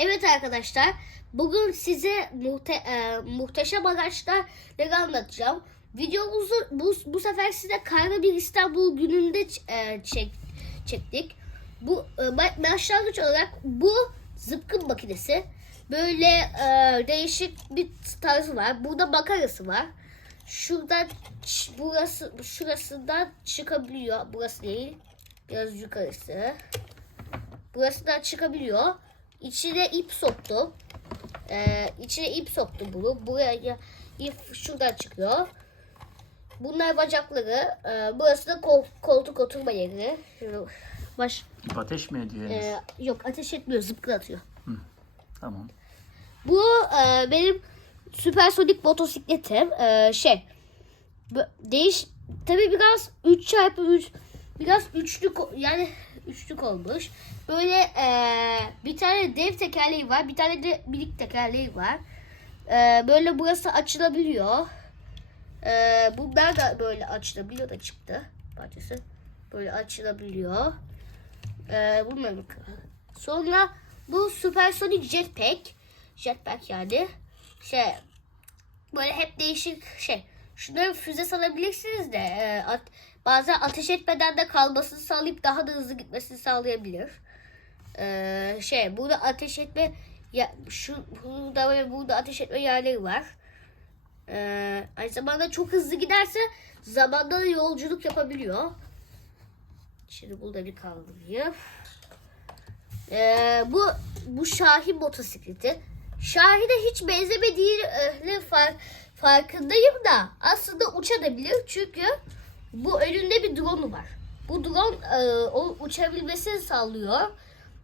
Evet arkadaşlar, bugün size muhte, e, muhteşem araçları anlatacağım. Videomuzu bu, bu sefer size Karlı bir İstanbul gününde e, çek, çektik. Bu e, ba- başlangıç olarak bu zıpkın makinesi. Böyle e, değişik bir tarzı var. Burada makarası var. Şuradan burası şurasından çıkabiliyor. Burası değil. Biraz yukarısı. Burasından çıkabiliyor. İçine ip soktum. Ee, içine ip soktum bunu. Buraya ip şuradan çıkıyor. Bunlar bacakları. Ee, burası da kol- koltuk oturma yeri. Şöyle Baş, İp ateş mi ediyor? Ee, yok ateş etmiyor zıplatıyor. Tamam. Bu e, benim süpersonik motosikletim. E, şey değiş tabi biraz 3 çarpı 3 biraz üçlük yani üçlük olmuş. Böyle e, bir tane dev tekerleği var. Bir tane de minik tekerleği var. E, böyle burası açılabiliyor. E, bunlar da böyle açılabiliyor da çıktı parçası. Böyle açılabiliyor. E, bunlar Sonra bu Supersonic Jetpack. Jetpack yani. Şey böyle hep değişik şey. Şunları füze salabilirsiniz de e, at, bazen ateş etmeden de kalmasını sağlayıp daha da hızlı gitmesini sağlayabilir. E, şey burada ateş etme ya şu burada ve burada ateş etme yerleri var. E, aynı zamanda çok hızlı giderse zamanda da yolculuk yapabiliyor. Şimdi burada bir kaldırayım. Ee, bu bu Şahin motosikleti. Şahin'e hiç benzemediğini fark, farkındayım da aslında uçabilir çünkü bu önünde bir drone var. Bu drone e, o uçabilmesini sağlıyor.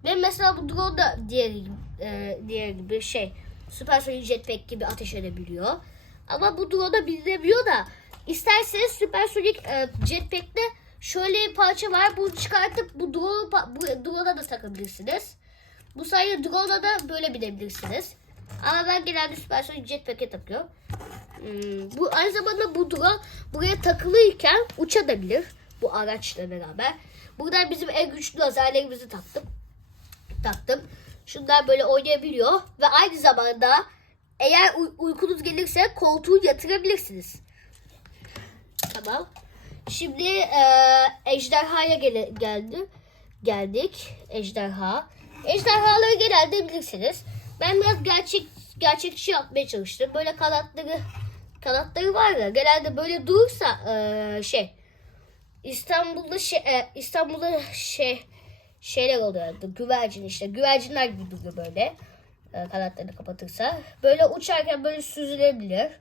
Ve mesela bu drone da diğer, e, diğer gibi şey süpersonic jetpack gibi ateş edebiliyor. Ama bu drone'a binemiyor da isterseniz süpersonic e, jetpack'te şöyle bir parça var. Bunu çıkartıp bu drone bu drone'a da takabilirsiniz. Bu sayede drone'a da böyle binebilirsiniz. Ama ben genelde süpersonic jetpack'e takıyorum. Hmm, bu aynı zamanda bu drone buraya takılıyken uçabilir bu araçla beraber. Buradan bizim en güçlü lazerlerimizi taktım. Taktım. Şunlar böyle oynayabiliyor ve aynı zamanda eğer uy- uykunuz gelirse koltuğu yatırabilirsiniz. Tamam. Şimdi e, ejderhaya gele, geldi. Geldik. Ejderha. Ejderhaları genelde bilirsiniz. Ben biraz gerçek gerçekçi yapmaya çalıştım. Böyle kanatları kanatları var ya genelde böyle durursa e, şey İstanbul'da şey İstanbul'da şey şeyler oluyordu. Güvercin işte. Güvercinler gibi duruyor böyle. E, kanatlarını kapatırsa. Böyle uçarken böyle süzülebilir.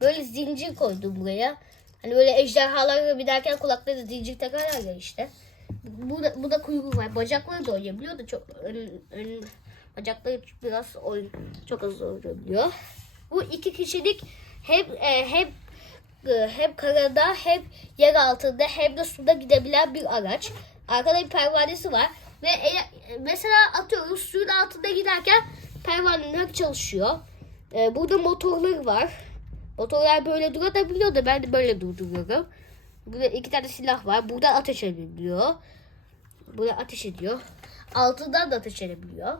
Böyle zincir koydum buraya. Hani böyle ejderhalarla binerken kulaklarına zincir takarlar ya işte. Bu da, bu da kuyruğu var. Bacakları da oynayabiliyor da çok ön, ön, bacakları biraz oyun, çok az oynayabiliyor. Bu iki kişilik hem e, hem e, hem karada hem yer altında hem de suda gidebilen bir araç. Arkada bir pervanesi var ve eğer- mesela atıyoruz suyun altında giderken pervaneler çalışıyor. E, burada motorları var. Motorlar böyle durabiliyor da ben de böyle durduruyorum. Burada iki tane silah var. Burada ateş edebiliyor. Burada ateş ediyor. Altından da ateş edebiliyor.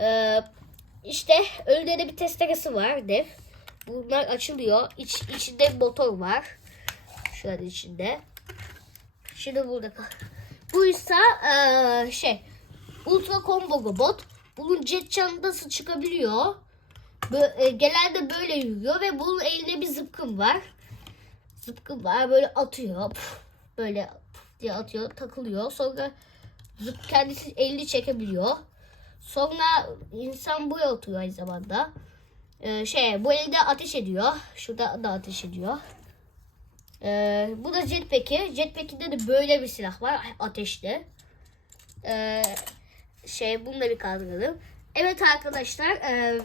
Ee, işte önünde de bir testeresi var dev. Bunlar açılıyor. İç, içinde motor var. Şurada içinde. Şimdi burada kal- Bu ise eee, şey Ultra Combo Robot. Bunun jet çantası çıkabiliyor. Bö- e, genelde böyle yürüyor ve bunun elinde bir zıpkın var. Zıpkın var böyle atıyor. Puf, böyle puf diye atıyor takılıyor. Sonra zıp kendisi elini çekebiliyor. Sonra insan buraya oturuyor aynı zamanda. Ee, şey bu elde ateş ediyor. Şurada da ateş ediyor. Ee, bu da jetpack'i. Jetpack'inde de böyle bir silah var. Ateşli. Ee, şey bunu da bir kaldıralım. Evet arkadaşlar. e,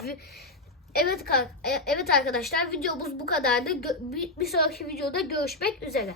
evet e, evet arkadaşlar videomuz bu kadardı. Gö- bir, bir sonraki videoda görüşmek üzere.